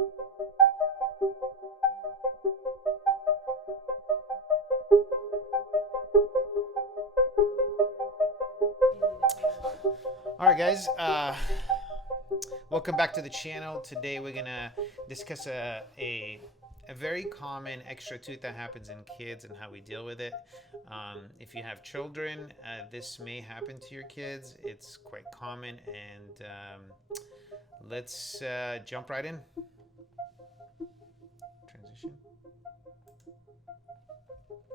All right, guys. Welcome back to the channel. Today we're gonna discuss a very common extra tooth that happens in kids and how we deal with it. If you have children, this may happen to your kids. It's quite common, and let's jump right in. Transition.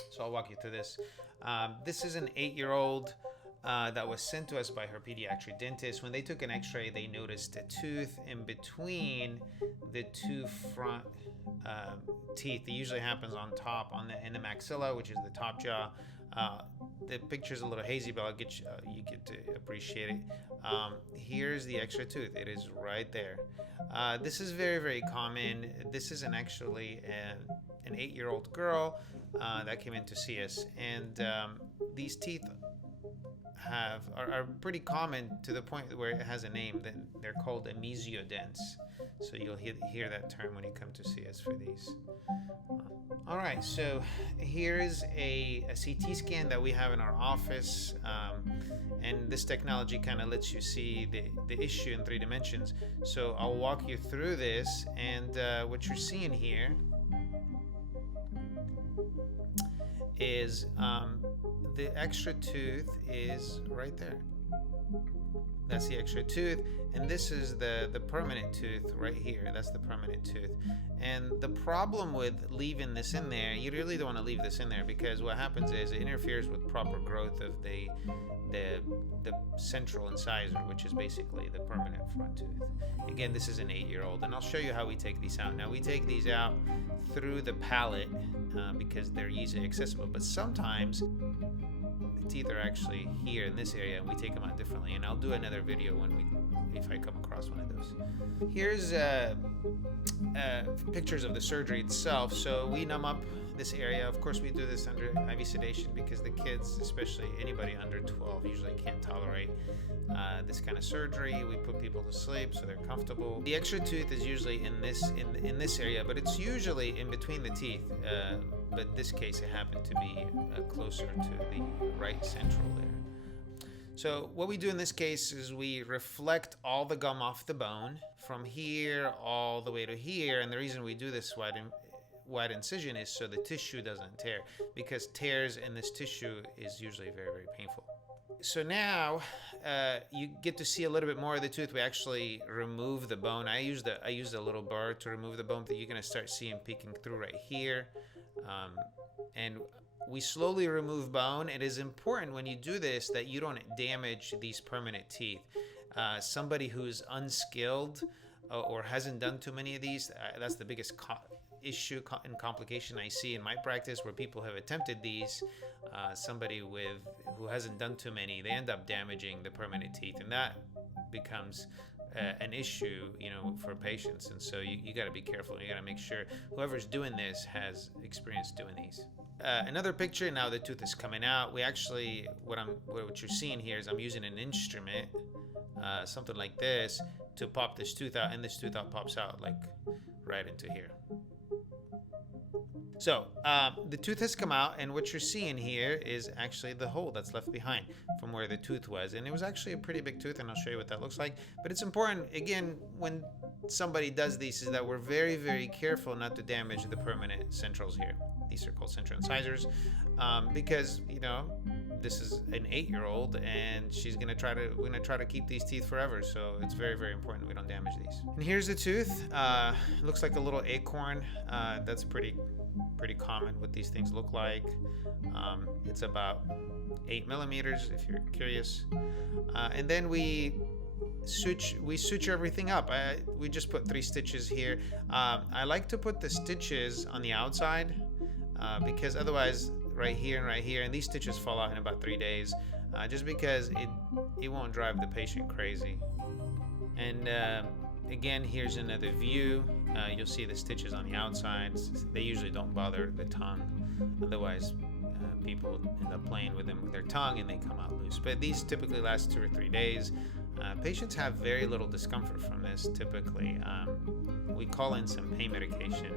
So I'll walk you through this. This is an 8-year-old that was sent to us by her pediatric dentist. When they took an x-ray, they noticed a tooth in between the two front teeth. It usually happens on top, in the maxilla, which is the top jaw. The picture's a little hazy, but I'll get you get to appreciate it. Here's the extra tooth. It is right there. This is very, very common. This is actually an 8-year-old girl that came in to see us, and these teeth are pretty common to the point where it has a name. That they're called amesiodents. So you'll hear that term when you come to see us for these. All right, so here is a CT scan that we have in our office, and this technology kind of lets you see the issue in 3 dimensions. So I'll walk you through this, and what you're seeing here is the extra tooth is right there. That's the extra tooth, and this is the permanent tooth right here. That's the permanent tooth. And the problem with leaving this in there, you really don't want to leave this in there, because what happens is it interferes with proper growth of the central incisor, which is basically the permanent front tooth. Again, this is an 8-year-old, and I'll show you how we take these out. Now, we take these out through the palate because they're easily accessible, but sometimes the teeth are actually here in this area, and we take them out differently, and I'll do another video if I come across one of those. Here's pictures of the surgery itself. So we numb up this area. Of course, we do this under IV sedation because the kids, especially anybody under 12, usually can't tolerate this kind of surgery. We put people to sleep so they're comfortable. The extra tooth is usually in this area, but it's usually in between the teeth. But this case, it happened to be closer to the right central there. So what we do in this case is we reflect all the gum off the bone from here all the way to here, and the reason we do this wide incision is so the tissue doesn't tear, because tears in this tissue is usually very, very painful. So now you get to see a little bit more of the tooth. We actually remove the bone. I used a little burr to remove the bone that you're going to start seeing peeking through right here. And we slowly remove bone. It is important when you do this that you don't damage these permanent teeth. Somebody who's unskilled or hasn't done too many of these, that's the biggest issue and complication I see in my practice, where people have attempted these. Somebody who hasn't done too many, they end up damaging the permanent teeth, and that becomes an issue, for patients. And so you got to be careful. You got to make sure whoever's doing this has experience doing these. Another picture. Now the tooth is coming out. We actually, what you're seeing here is I'm using an instrument, something like this, to pop this tooth out, and this tooth pops out like right into here. So the tooth has come out, and what you're seeing here is actually the hole that's left behind from where the tooth was. And it was actually a pretty big tooth, and I'll show you what that looks like. But it's important, again, when somebody does these, is that we're very, very careful not to damage the permanent centrals here. These are called central incisors, because, this is an 8-year-old, and we're gonna try to keep these teeth forever. So it's very, very important we don't damage these. And here's the tooth. It looks like a little acorn. That's pretty common what these things look like. It's about 8 millimeters if you're curious. And then we suture everything up. We just put 3 stitches here. I like to put the stitches on the outside because otherwise right here, and these stitches fall out in about 3 days, just because it won't drive the patient crazy. And again, here's another view. You'll see the stitches on the outside. They usually don't bother the tongue. Otherwise, people end up playing with them with their tongue and they come out loose. But these typically last 2 or 3 days. Patients have very little discomfort from this typically. We call in some pain medication,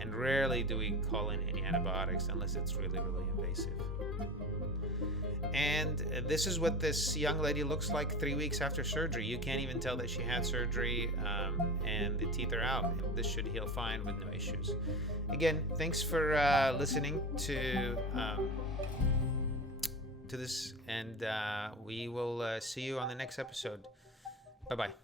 and rarely do we call in any antibiotics unless it's really, really invasive. And this is what this young lady looks like 3 weeks after surgery. You can't even tell that she had surgery, and the teeth are out. This should heal fine with no issues. Again, thanks for listening to this, and we will see you on the next episode. Bye-bye.